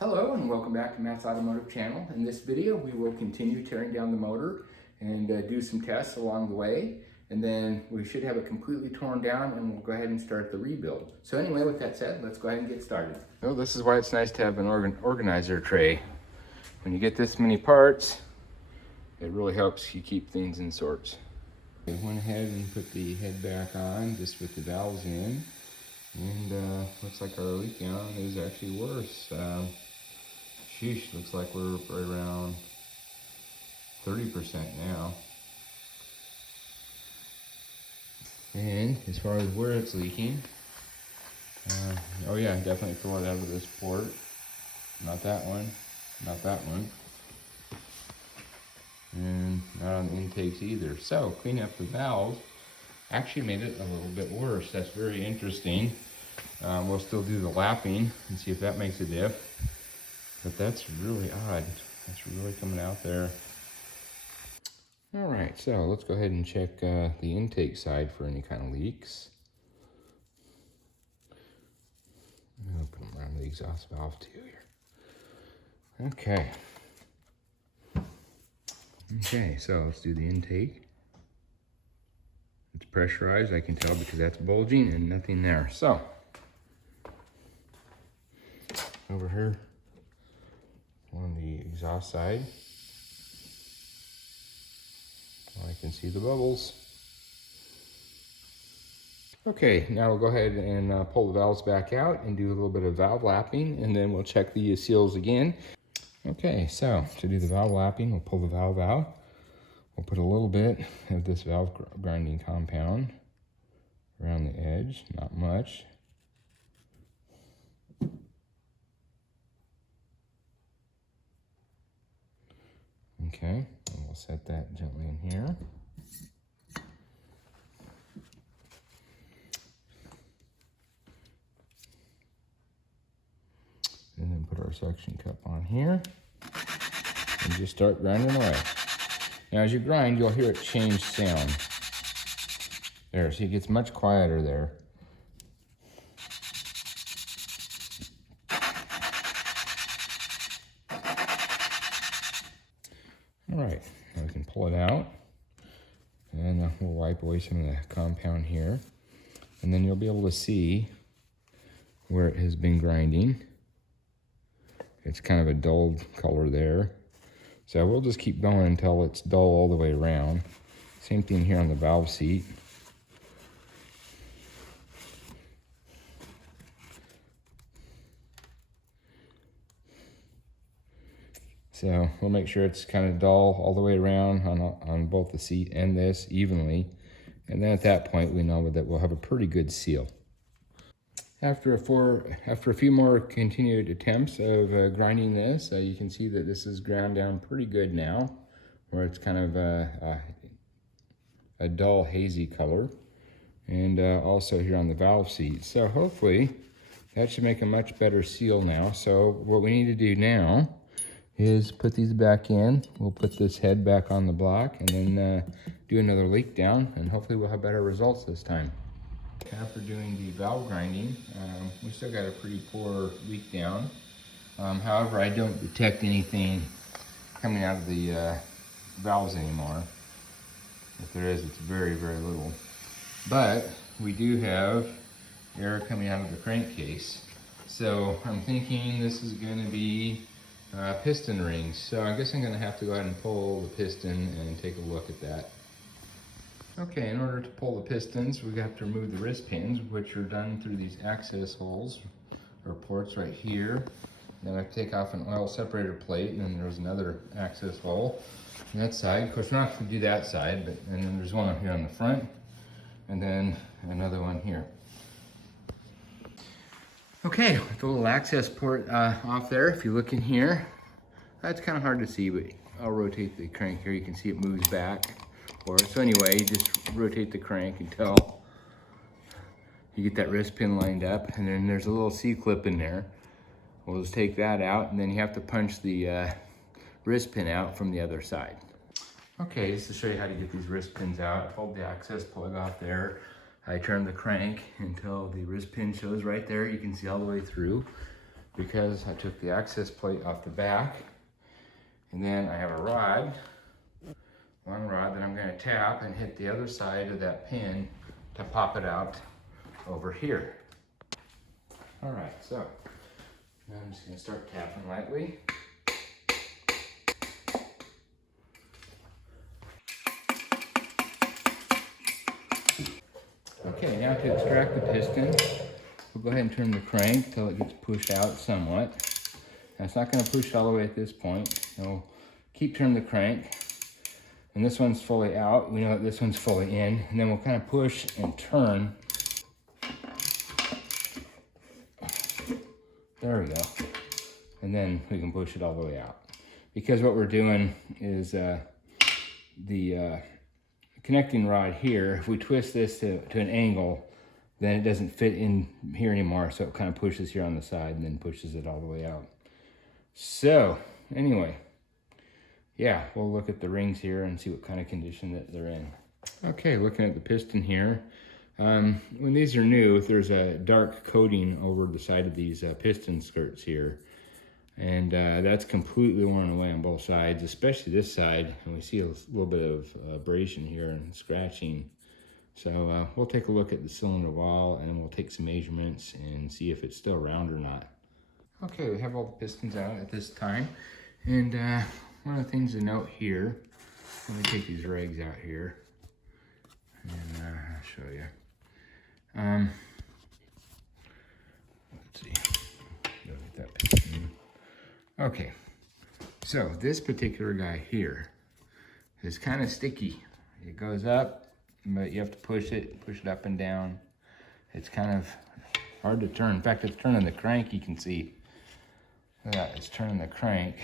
Hello and welcome back to Matt's Automotive Channel. In this video we will continue tearing down the motor and do some tests along the way, and then we should have it completely torn down and we'll go ahead and start the rebuild. So anyway, with that said, let's go ahead and get started. Oh, this is why it's nice to have an organizer tray. When you get this many parts, it really helps you keep things in sorts. I went ahead and put the head back on just with the valves in, and looks like our leak down is actually worse. Sheesh, looks like we're around 30% now. And as far as where it's leaking, oh yeah, definitely throw it out of this port. Not that one, not that one. And not on the intakes either. So cleaning up the valves actually made it a little bit worse. That's very interesting. We'll still do the lapping and see if that makes a diff. But that's really odd. That's really coming out there. All right, so let's go ahead and check the intake side for any kind of leaks. I'll put them around the exhaust valve too here. Okay, so let's do the intake. It's pressurized, I can tell because that's bulging and nothing there. So, over here on the exhaust side, I can see the bubbles. Okay, now we'll go ahead and pull the valves back out and do a little bit of valve lapping, and then we'll check the seals again. Okay, so to do the valve lapping, we'll pull the valve out. We'll put a little bit of this valve grinding compound around the edge, not much. Okay, and we'll set that gently in here. And then put our suction cup on here and just start grinding away. Now as you grind, you'll hear it change sound. There, see, it gets much quieter there. All right, now we can pull it out, and we'll wipe away some of the compound here, and then you'll be able to see where it has been grinding. It's kind of a dulled color there. So we'll just keep going until it's dull all the way around. Same thing here on the valve seat. So we'll make sure it's kind of dull all the way around on both the seat and this evenly. And then at that point, we know that we'll have a pretty good seal. After a few more continued attempts of grinding this, you can see that this is ground down pretty good now, where it's kind of a dull hazy color. And also here on the valve seat. So hopefully that should make a much better seal now. So what we need to do now is put these back in. We'll put this head back on the block and then do another leak down, and hopefully we'll have better results this time. After doing the valve grinding, we still got a pretty poor leak down. However, I don't detect anything coming out of the valves anymore. If there is, it's very, very little. But we do have air coming out of the crankcase. So I'm thinking this is going to be piston rings. So I guess I'm going to have to go ahead and pull the piston and take a look at that. Okay, in order to pull the pistons, we have to remove the wrist pins, which are done through these access holes or ports right here. Then I have to take off an oil separator plate, and then there's another access hole on that side. Of course, we're not going to do that side, but and then there's one here on the front, and then another one here. Okay, with the little access port off there, if you look in here, that's kind of hard to see, but I'll rotate the crank here. You can see it moves back. So anyway, you just rotate the crank until you get that wrist pin lined up, and then there's a little C-clip in there. We'll just take that out, and then you have to punch the wrist pin out from the other side. Okay, just to show you how to get these wrist pins out, I pulled the access plug off there. I turned the crank until the wrist pin shows right there. You can see all the way through. because I took the access plate off the back, and then I have a rod, long rod that I'm going to tap and hit the other side of that pin to pop it out over here. All right, so now I'm just going to start tapping lightly. Okay, now to extract the piston, we'll go ahead and turn the crank until it gets pushed out somewhat. Now, it's not going to push all the way at this point. So keep turning the crank. And this one's fully out. We know that this one's fully in. And then we'll kind of push and turn. There we go. And then we can push it all the way out. Because what we're doing is the connecting rod here, if we twist this to an angle, then it doesn't fit in here anymore. So it kind of pushes here on the side and then pushes it all the way out. So anyway, yeah, we'll look at the rings here and see what kind of condition that they're in. Okay, looking at the piston here. When these are new, there's a dark coating over the side of these piston skirts here. And that's completely worn away on both sides, especially this side. And we see a little bit of abrasion here and scratching. So we'll take a look at the cylinder wall and we'll take some measurements and see if it's still round or not. Okay, we have all the pistons out at this time. And one of the things to note here, let me take these rags out here and I'll show you. Let's see, go get that piston. Okay, so this particular guy here is kind of sticky. It goes up, but you have to push it up and down. It's kind of hard to turn. In fact, it's turning the crank, you can see. Look at that, it's turning the crank.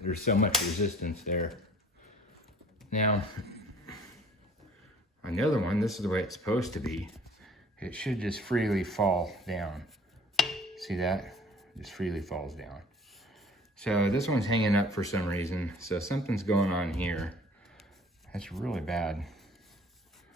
There's so much resistance there. Now, on the other one, this is the way it's supposed to be. It should just freely fall down. See that? Just freely falls down. So this one's hanging up for some reason. So something's going on here. That's really bad.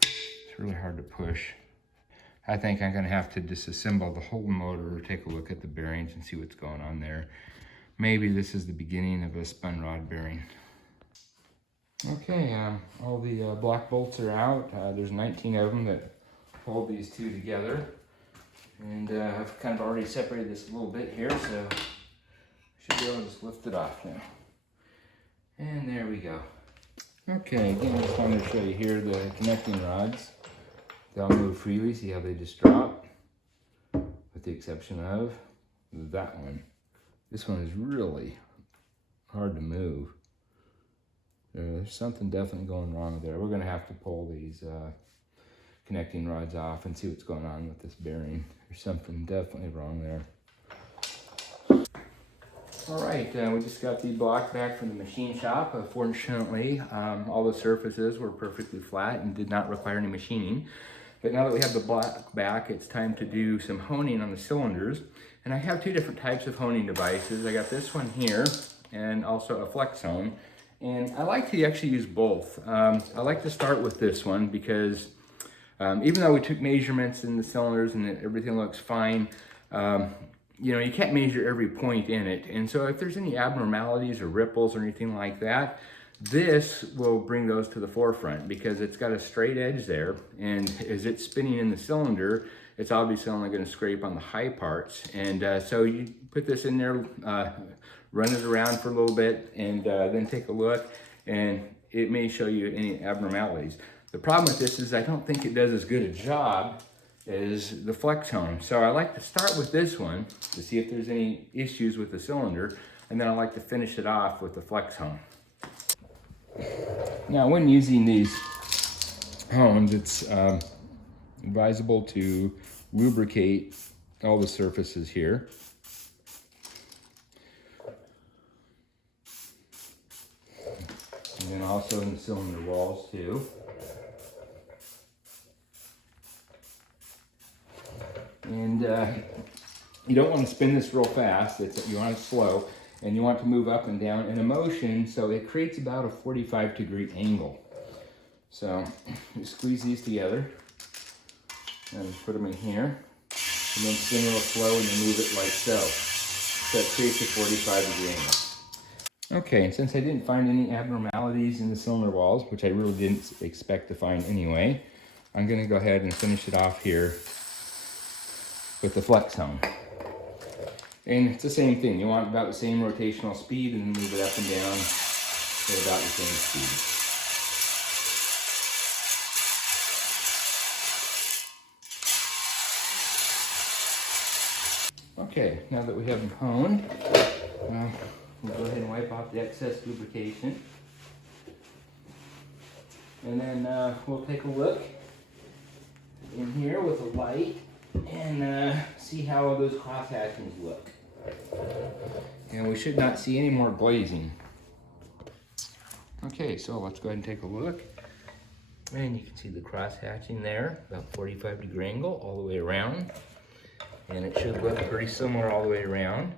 It's really hard to push. I think I'm gonna have to disassemble the whole motor, take a look at the bearings and see what's going on there. Maybe this is the beginning of a spun rod bearing. Okay, all the block bolts are out. There's 19 of them that hold these two together. And I've kind of already separated this a little bit here, so I should be able to just lift it off now. And there we go. Okay, again, I just wanted to show you here the connecting rods. They'll move freely, see how they just drop? With the exception of that one. This one is really hard to move. There's something definitely going wrong there. We're gonna have to pull these connecting rods off and see what's going on with this bearing. There's something definitely wrong there. All right, we just got the block back from the machine shop. Fortunately, all the surfaces were perfectly flat and did not require any machining. But now that we have the block back, it's time to do some honing on the cylinders. And I have two different types of honing devices. I got this one here and also a flex hone. And I like to actually use both. I like to start with this one because even though we took measurements in the cylinders and everything looks fine, you know, you can't measure every point in it. And so if there's any abnormalities or ripples or anything like that, this will bring those to the forefront because it's got a straight edge there. And as it's spinning in the cylinder, it's obviously only going to scrape on the high parts. And so you put this in there, run it around for a little bit, and then take a look, and it may show you any abnormalities. The problem with this is I don't think it does as good a job as the flex hone. So I like to start with this one to see if there's any issues with the cylinder, and then I like to finish it off with the flex hone. Now, when using these hones, it's advisable to lubricate all the surfaces here. And then also in the cylinder walls too. And you don't want to spin this real fast, you want it slow, and you want to move up and down in a motion so it creates about a 45-degree angle. So you squeeze these together and put them in here. and then spin real slow and then move it like so. So it creates a 45-degree angle. Okay, and since I didn't find any abnormalities in the cylinder walls, which I really didn't expect to find anyway, I'm going to go ahead and finish it off here with the flex hone. And it's the same thing. You want about the same rotational speed and then move it up and down at about the same speed. Okay, now that we have them honed, we'll go ahead and wipe off the excess lubrication. And then we'll take a look in here with a light and see how those cross hatchings look. And we should not see any more glazing. Okay, so let's go ahead and take a look. And you can see the cross hatching there, about 45-degree angle all the way around. And it should look pretty similar all the way around.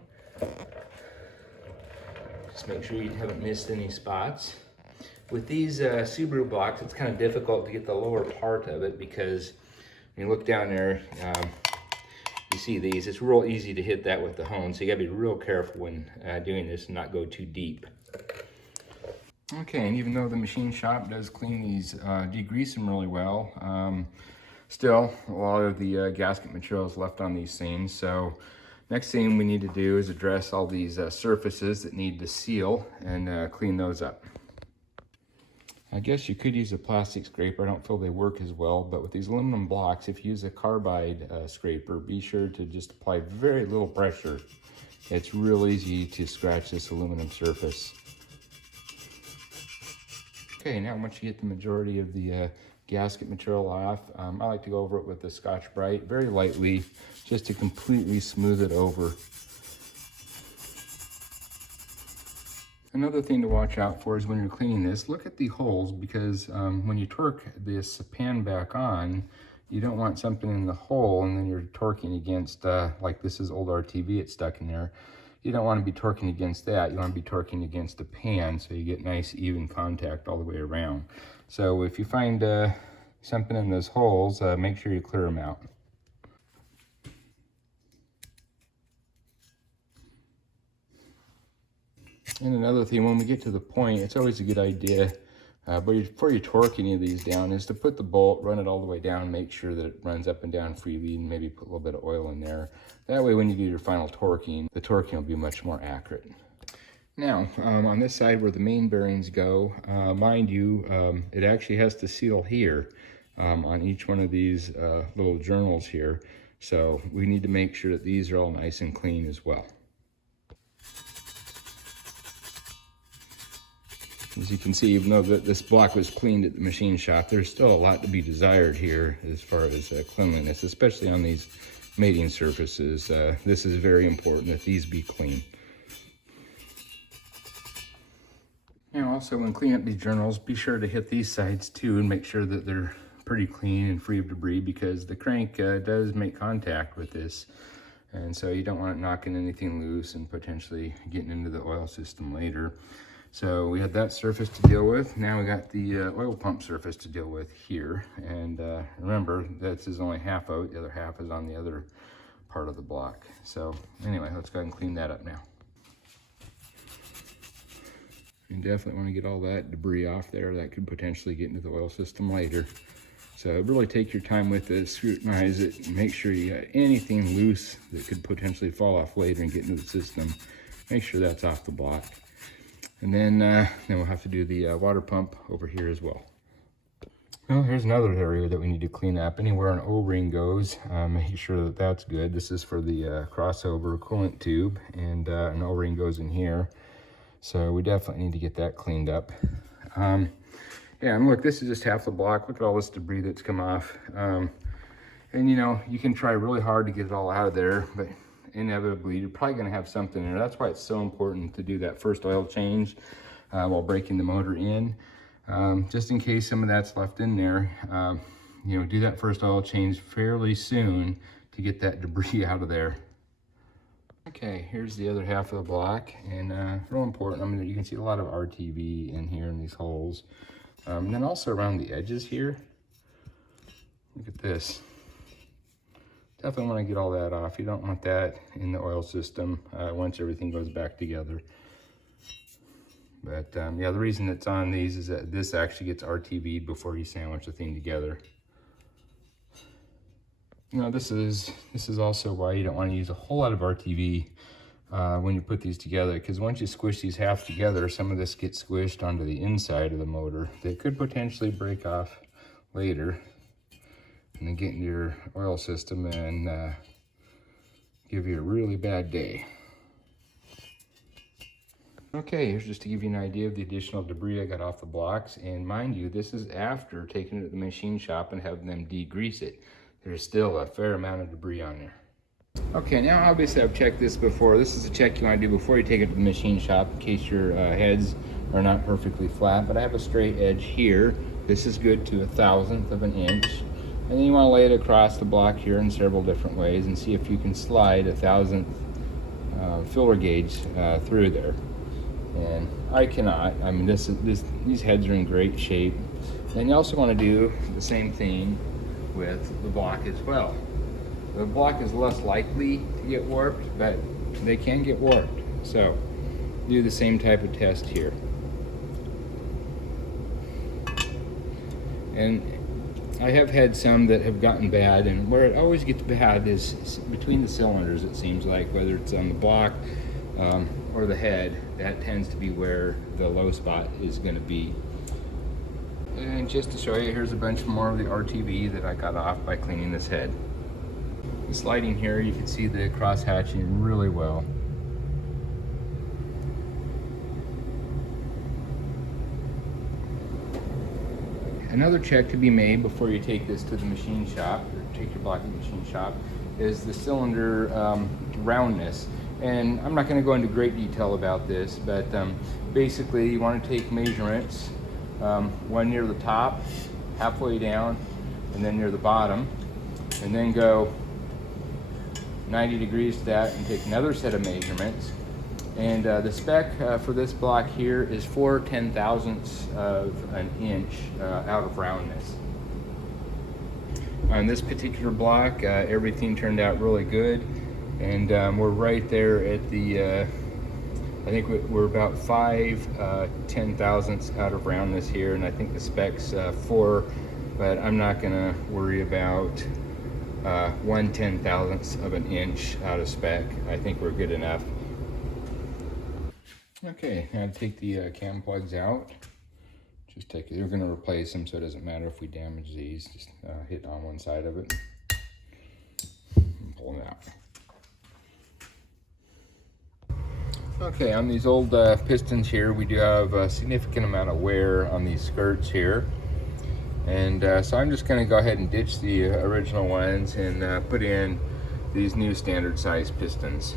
Just make sure you haven't missed any spots. With these Subaru blocks, it's kind of difficult to get the lower part of it because when you look down there, you see these, it's real easy to hit that with the hone. So you gotta be real careful when doing this and not go too deep. Okay, and even though the machine shop does clean these, degrease them really well, still a lot of the gasket material is left on these things. So next thing we need to do is address all these surfaces that need to seal and clean those up. I guess you could use a plastic scraper. I don't feel they work as well, but with these aluminum blocks, if you use a carbide scraper, be sure to just apply very little pressure. It's real easy to scratch this aluminum surface. Okay, now once you get the majority of the gasket material off, I like to go over it with the Scotch-Brite very lightly, just to completely smooth it over. Another thing to watch out for is when you're cleaning this, look at the holes, because when you torque this pan back on, you don't want something in the hole and then you're torquing against, like this is old RTV, it's stuck in there. You don't want to be torquing against that. You want to be torquing against the pan so you get nice even contact all the way around. So if you find something in those holes, make sure you clear them out. And another thing, when we get to the point, it's always a good idea, but before you torque any of these down, is to put the bolt, run it all the way down, make sure that it runs up and down freely, and maybe put a little bit of oil in there. That way when you do your final torquing, the torquing will be much more accurate. Now, on this side where the main bearings go, mind you, it actually has to seal here on each one of these little journals here. So we need to make sure that these are all nice and clean as well. As you can see, even though this block was cleaned at the machine shop, there's still a lot to be desired here as far as cleanliness, especially on these mating surfaces. This is very important that these be clean. Now also when cleaning up these journals, be sure to hit these sides too and make sure that they're pretty clean and free of debris, because the crank does make contact with this. And so you don't want it knocking anything loose and potentially getting into the oil system later. So we had that surface to deal with. Now we got the oil pump surface to deal with here. And remember, this is only half out. The other half is on the other part of the block. So anyway, let's go ahead and clean that up now. You definitely want to get all that debris off there. That could potentially get into the oil system later. So really take your time with it, scrutinize it, and make sure you got anything loose that could potentially fall off later and get into the system. Make sure that's off the block. And then we'll have to do the water pump over here as well. Well, here's another area that we need to clean up. Anywhere an O-ring goes, make sure that that's good. This is for the crossover coolant tube, and an O-ring goes in here. So we definitely need to get that cleaned up. Yeah, and look, this is just half the block. Look at all this debris that's come off. And you know, you can try really hard to get it all out of there, but inevitably you're probably going to have something in there. That's why it's so important to do that first oil change while breaking the motor in, just in case some of that's left in there. You know, do that first oil change fairly soon to get that debris out of there. Okay, here's the other half of the block, and real important. I mean, you can see a lot of RTV in here in these holes, and then also around the edges here. Look at this. definitely want to get all that off. You don't want that in the oil system once everything goes back together. But yeah, the reason it's on these is that this actually gets RTV'd before you sandwich the thing together. Now this is also why you don't want to use a whole lot of RTV when you put these together, because once you squish these halves together, some of this gets squished onto the inside of the motor. They could potentially break off later and then get into your oil system and give you a really bad day. Okay, here's just to give you an idea of the additional debris I got off the blocks. And mind you, this is after taking it to the machine shop and having them degrease it. There's still a fair amount of debris on there. Okay, now obviously I've checked this before. This is a check you want to do before you take it to the machine shop in case your heads are not perfectly flat. But I have a straight edge here. This is good to 1/1000th of an inch. And then you want to lay it across the block here in several different ways and see if you can slide 1/1000th filler gauge through there. And I cannot. I mean, these heads are in great shape. Then you also want to do the same thing with the block as well. The block is less likely to get warped, but they can get warped. So do the same type of test here. And I have had some that have gotten bad, and where it always gets bad is between the cylinders, it seems like, whether it's on the block or the head. That tends to be where the low spot is going to be. And just to show you, here's a bunch more of the RTV that I got off by cleaning this head. The sliding here, you can see the cross hatching really well. Another check to be made before you take this to the machine shop, or take your block to the machine shop, is the cylinder roundness. And I'm not going to go into great detail about this, but basically you want to take measurements, one near the top, halfway down, and then near the bottom, and then go 90 degrees to that and take another set of measurements. And the spec for this block here is 4/10,000ths of an inch out of roundness. On this particular block, everything turned out really good. And we're right there at the, I think we're about 5/10,000ths out of roundness here, and I think the spec's 4, but I'm not gonna worry about 1/10,000th of an inch out of spec. I think we're good enough. Okay, now to take the cam plugs out. Just take, we're gonna replace them, so it doesn't matter if we damage these. Just hit on one side of it and pull them out. Okay, on these old pistons here, we do have a significant amount of wear on these skirts here. And so I'm just gonna go ahead and ditch the original ones and put in these new standard size pistons.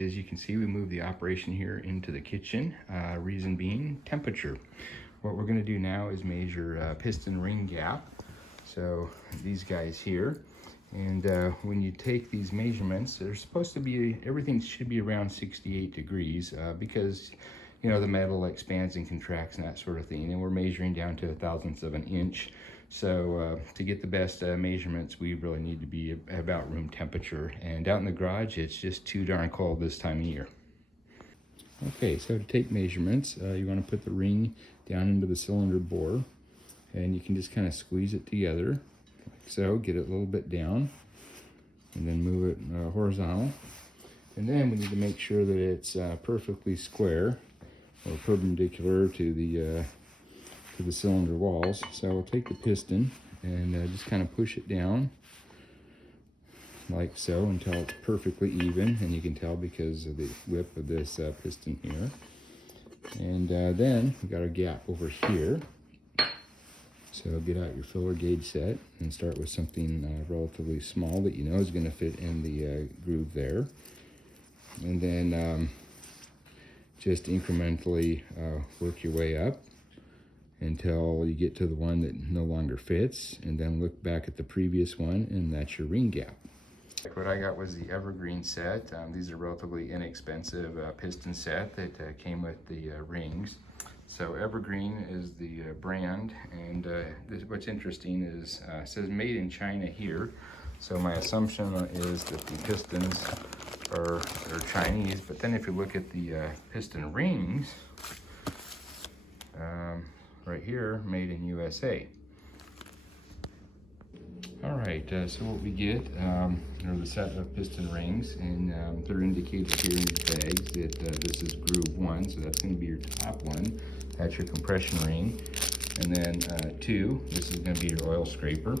As you can see, we moved the operation here into the kitchen, reason being temperature. What we're gonna do now is measure piston ring gap. So these guys here. And when you take these measurements, they're supposed to be, everything should be around 68 degrees because, you know, the metal expands and contracts and that sort of thing. And we're measuring down to 1/1000th of an inch. So to get the best measurements, we really need to be about room temperature. And out in the garage, it's just too darn cold this time of year. Okay, so to take measurements, you want to put the ring down into the cylinder bore. And you can just kind of squeeze it together. So get it a little bit down and then move it horizontal. And then we need to make sure that it's perfectly square or perpendicular to the cylinder walls. So we'll take the piston and just kind of push it down like so until it's perfectly even, and you can tell because of the width of this piston here. And then we got our gap over here. So get out your filler gauge set and start with something relatively small that you know is going to fit in the groove there. And then just incrementally work your way up until you get to the one that no longer fits, and then look back at the previous one, and that's your ring gap. What I got was the Evergreen set. These are relatively inexpensive piston set that came with the rings. So Evergreen is the brand, and what's interesting is it says made in China here, So my assumption is that the pistons are Chinese, but then if you look at the piston rings, right here, made in USA. All right, so what we get are the set of piston rings, and they're indicated here in your bags that this is groove 1, so that's going to be your top one. That's your compression ring. And then 2, this is going to be your oil scraper.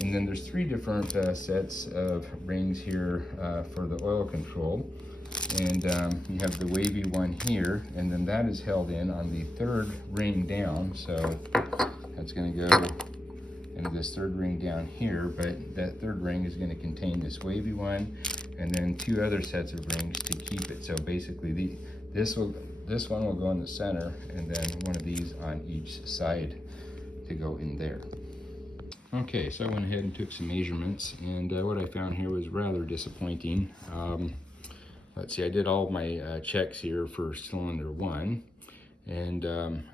And then there's 3 different sets of rings here for the oil control. And you have the wavy one here, and then that is held in on the 3rd ring down. So that's going to go into this 3rd ring down here, but that 3rd ring is going to contain this wavy one, and then 2 other sets of rings to keep it. So basically, this one will go in the center, and then one of these on each side to go in there. Okay, so I went ahead and took some measurements, and what I found here was rather disappointing. Let's see, I did all of my checks here for cylinder 1, and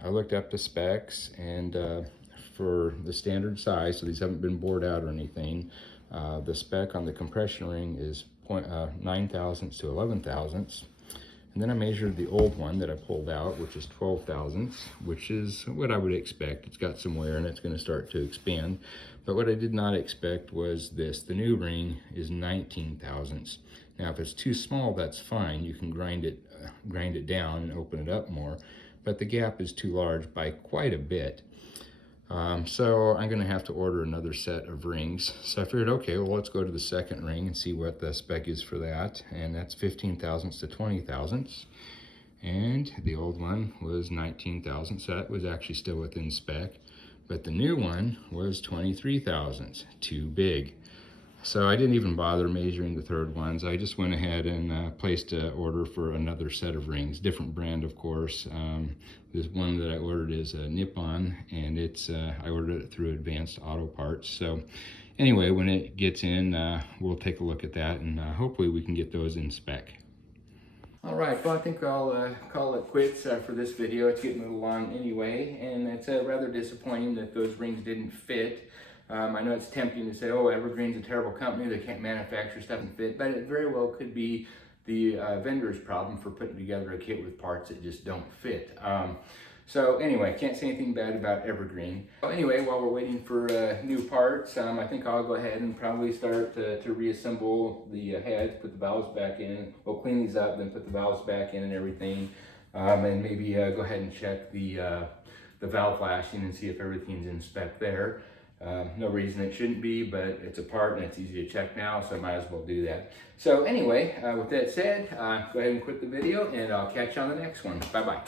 I looked up the specs, and for the standard size, so these haven't been bored out or anything, the spec on the compression ring is 9 thousandths to 11 thousandths. And then I measured the old one that I pulled out, which is 12 thousandths, which is what I would expect. It's got some wear and it's going to start to expand. But what I did not expect was this. The new ring is 19 thousandths. Now, if it's too small, that's fine. You can grind it down and open it up more. But the gap is too large by quite a bit. So I'm going to have to order another set of rings. So I figured, okay, well, let's go to the 2nd ring and see what the spec is for that. And that's 15 thousandths to 20 thousandths. And the old one was 19 thousandths. So that was actually still within spec. But the new one was 23 thousandths, too big. So I didn't even bother measuring the 3rd ones. I just went ahead and placed an order for another set of rings, different brand, of course. This one that I ordered is a Nippon, and it's I ordered it through Advanced Auto Parts. So anyway, when it gets in, we'll take a look at that, and hopefully we can get those in spec. All right, well, I think I'll call it quits for this video. It's getting a little long anyway, and it's rather disappointing that those rings didn't fit. I know it's tempting to say, oh, Evergreen's a terrible company, they can't manufacture stuff and fit, but it very well could be the vendor's problem for putting together a kit with parts that just don't fit. So anyway, can't say anything bad about Evergreen. Well, anyway, while we're waiting for new parts, I think I'll go ahead and probably start to reassemble the heads, put the valves back in. We'll clean these up, then put the valves back in and everything, and maybe go ahead and check the valve flashing and see if everything's in spec there. No reason it shouldn't be, but it's a part and it's easy to check now, so I might as well do that. So anyway, with that said, go ahead and quit the video, and I'll catch you on the next one. Bye-bye.